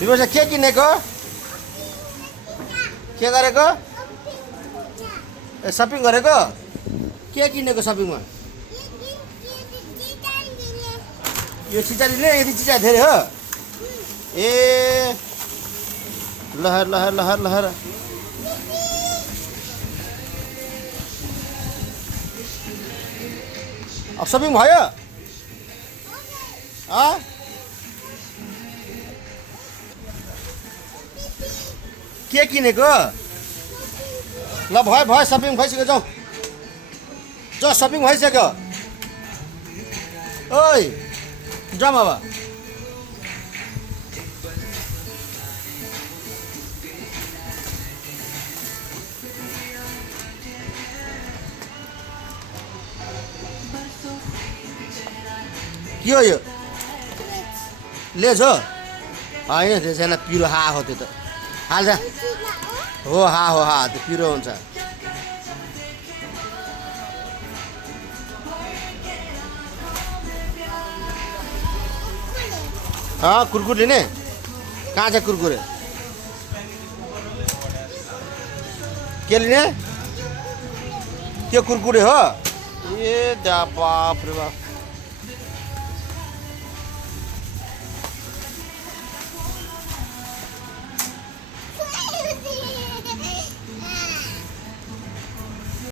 विमर्श के किनेको के गरेको ए सपिङ गरेको के किनेको सपिङमा यो चिजा लिने यति चिजा धेरै हो ए लहर लहर लहर लहर अब सपिङ भयो के किनेको ल भयो भयो सपिङ भइसक्यो जाउँ जाउँ सपिङ भइसक्यो ओइ जाउँ अब के हो यो लेज हो होइन त्यसैलाई पिरो हा हो त्यो त हाल्छ हो त्यो पिरो हुन्छ कुरकुर लिने कहाँ छ कुरकुरे के लिने त्यो कुरकुरे हो ए दा बाफ रे बाफ